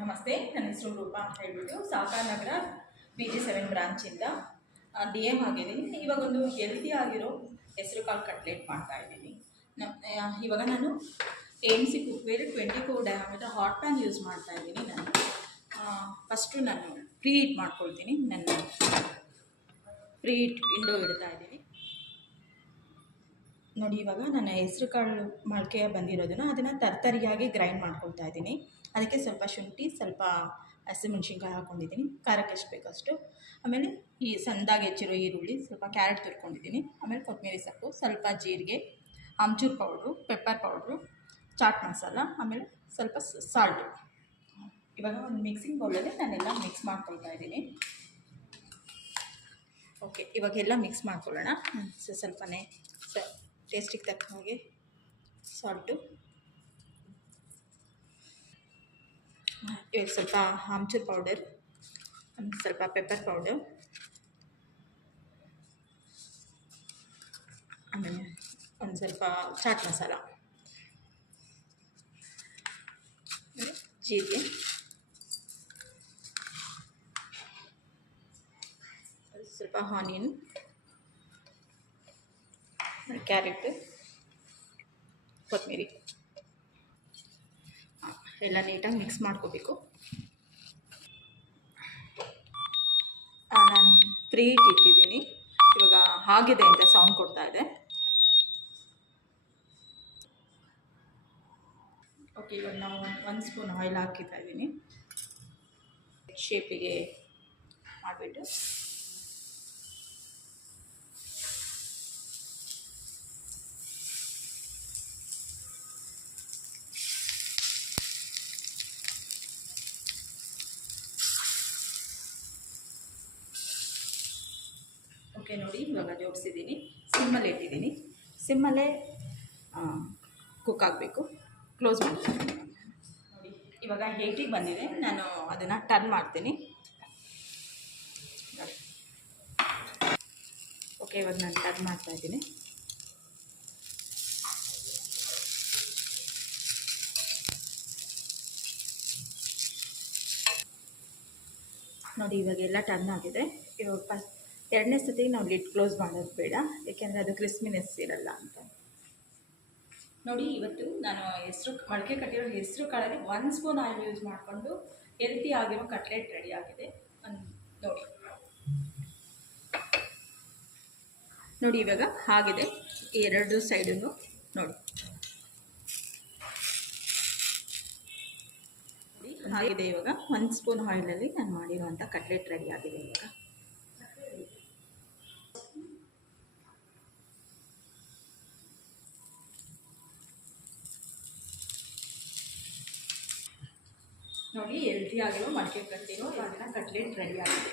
ನಮಸ್ತೆ, ನನ್ನ ಹೆಸರು ರೂಪಾ ಅಂತ ಹೇಳ್ಬಿಟ್ಟು ಸಾಕಾರ ನಗರ PG7 ಬ್ರಾಂಚಿಂದ DM ಆಗಿದ್ದೀನಿ. ಇವಾಗ ಒಂದು ಹೆಲ್ತಿ ಆಗಿರೋ ಹೆಸರು ಕಾಳು ಕಟ್ಲೆಟ್ ಮಾಡ್ತಾ ಇದ್ದೀನಿ. ಇವಾಗ ನಾನು AMC cookware 24 diameter hot PAN use ಮಾಡ್ತಾ ಇದ್ದೀನಿ. ನಾನು ಫಸ್ಟು ನಾನು ಪ್ರೀ ಹೀಟ್ ಮಾಡ್ಕೊಳ್ತೀನಿ. ನನ್ನ ಪ್ರೀ ಹೀಟ್ ವಿಂಡೋ ಇಡ್ತಾ ಇದ್ದೀನಿ. ನೋಡಿ, ಇವಾಗ ನಾನು ಹೆಸರು ಕಾಳು ಮೊಳಕೆ ಬಂದಿರೋದನ್ನು ಅದನ್ನು ತರ್ತರಿಯಾಗಿ ಗ್ರೈಂಡ್ ಮಾಡ್ಕೊಳ್ತಾ ಇದ್ದೀನಿ. ಅದಕ್ಕೆ ಸ್ವಲ್ಪ ಶುಂಠಿ, ಸ್ವಲ್ಪ ಹಸಿಮೆಣ್ಸಿನ್ಕಾಯಿ ಹಾಕ್ಕೊಂಡಿದ್ದೀನಿ, ಖಾರಕ್ಕೆ ಎಷ್ಟು ಬೇಕಷ್ಟು. ಆಮೇಲೆ ಈ ಸಣ್ಣದಾಗಿ ಹೆಚ್ಚಿರೋ ಈರುಳ್ಳಿ, ಸ್ವಲ್ಪ ಕ್ಯಾರೆಟ್ ತುರ್ಕೊಂಡಿದ್ದೀನಿ. ಆಮೇಲೆ ಕೊತ್ತಂಬರಿ ಸೊಪ್ಪು, ಸ್ವಲ್ಪ ಜೀರಿಗೆ, amchur powder, pepper powder, chaat masala, ಆಮೇಲೆ ಸ್ವಲ್ಪ ಸಾಲ್ಟು. ಇವಾಗ ಒಂದು ಮಿಕ್ಸಿಂಗ್ ಬೌಲಲ್ಲಿ ನಾನೆಲ್ಲ ಮಿಕ್ಸ್ ಮಾಡ್ಕೊಳ್ತಾ ಇದ್ದೀನಿ. ಓಕೆ, ಇವಾಗೆಲ್ಲ ಮಿಕ್ಸ್ ಮಾಡ್ಕೊಳ್ಳೋಣ. ಸ್ವಲ್ಪನೇ ಟೇಸ್ಟಿಗೆ ತಕ್ಕ ಹಾಗೆ ಸಾಲ್ಟು, ಇವಾಗ ಸ್ವಲ್ಪ ಆಮ್ಚೂರು ಪೌಡರ್, ಸ್ವಲ್ಪ ಪೆಪ್ಪರ್ ಪೌಡರ್, ಆಮೇಲೆ ಒಂದು ಸ್ವಲ್ಪ ಚಾಟ್ ಮಸಾಲ, ಜೀರಿಗೆ, ಸ್ವಲ್ಪ ಆನಿಯನ್, ಕ್ಯಾರೆಟ್, ಕೊತ್ತಂಬರಿ ಎಲ್ಲ ನೀಟಾಗಿ ಮಿಕ್ಸ್ ಮಾಡ್ಕೋಬೇಕು. ನಾನು ಪ್ರೀ ಹೀಟ್ ಇಟ್ಟಿದ್ದೀನಿ. ಇವಾಗ ಆಗಿದೆ ಅಂತ ಸೌಂಡ್ ಕೊಡ್ತಾ ಇದೆ. ಓಕೆ, ಇವಾಗ ನಾವು 1 ಸ್ಪೂನ್ ಆಯಿಲ್ ಹಾಕಿತಾ ಇದ್ದೀನಿ. ಶೇಪಿಗೆ ಮಾಡಿಬಿಟ್ಟು ಓಕೆ, ನೋಡಿ ಇವಾಗ ಜೋಡಿಸಿದ್ದೀನಿ. ಸಿಮ್ಮಲ್ಲಿ ಇಟ್ಟಿದ್ದೀನಿ. ಸಿಮ್ಮಲ್ಲೇ ಕುಕ್ ಆಗಬೇಕು. ಕ್ಲೋಸ್ ಮಾಡ್ತೀನಿ. ನೋಡಿ, ಇವಾಗ 80 ಬಂದಿದೆ. ನಾನು ಅದನ್ನು ಟರ್ನ್ ಮಾಡ್ತೀನಿ. ಓಕೆ, ಇವಾಗ ನಾನು ಟರ್ನ್ ಮಾಡ್ತಾಯಿದ್ದೀನಿ. ನೋಡಿ, ಇವಾಗೆಲ್ಲ ಟರ್ನ್ ಆಗಿದೆ. ಇವಾಗ ಎರಡನೇ ಸತಿಗೆ ನಾವು ಲಿಡ್ ಕ್ಲೋಸ್ ಮಾಡೋದು ಬೇಡ, ಏಕೆಂದರೆ ಅದು ಕ್ರಿಸ್ಪಿನೆಸ್ ಇರಲ್ಲ ಅಂತ. ನೋಡಿ, ಇವತ್ತು ನಾನು ಮೊಳಕೆ ಕಟ್ಟಿರೋ ಹೆಸರು ಕಾಳಲ್ಲಿ 1 ಸ್ಪೂನ್ ಆಯಿಲ್ ಯೂಸ್ ಮಾಡಿಕೊಂಡು ಹೆಲ್ತಿ ಆಗಿರೋ ಕಟ್ಲೆಟ್ ರೆಡಿ ಆಗಿದೆ. ನೋಡಿ ಇವಾಗ ಆಗಿದೆ. ಎರಡು ಸೈಡನ್ನು ನೋಡಿ ಆಗಿದೆ. ಇವಾಗ 1 ಸ್ಪೂನ್ ಆಯಿಲಲ್ಲಿ ನಾನು ಮಾಡಿರುವಂಥ ಕಟ್ಲೆಟ್ ರೆಡಿ ಆಗಿದೆ. ಇವಾಗ ನೋಡಿ, ಹೆಲ್ತಿ ಆಗಿರೋ ಮೊಳಕೆ ಕಟ್ಟಿರೋ ಅದನ್ನು ಕಟ್ಲೆಟ್ ರೆಡಿ ಆಗಿದೆ.